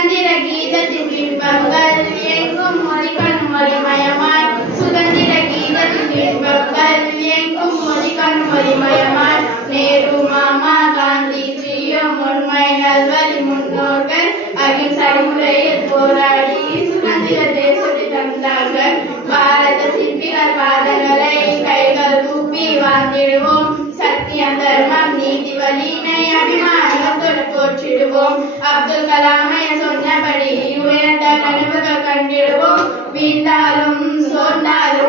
சுதந்திர கீதத்தின் பின்பங்கள் எங்கும் மொழிமயமாய் சுதந்திர கீதத்தின் பின்பங்கள் எங்கும் மொழிமயமாய் நேரு மாமா காந்திஜியும் உண்மை நல்வழி முன்னோர்கள் அகிம்சை முறையில் போராடி சுதந்திர தேசத்தை தந்தார்கள். பாரத சிற்பிகள் பாதங்களை கைகள் கூப்பி வாழ்ந்திடுவோம். சத்தியம் தர்மம் நீதி வலிமை அபிமானத்தோடு போற்றிடுவோம். அப்துல் கலாமை சொன்னபடி உயர்ந்த கனவுகள் கண்டிடுவோம். வீழ்ந்தாலும் சோர்ந்தாலும்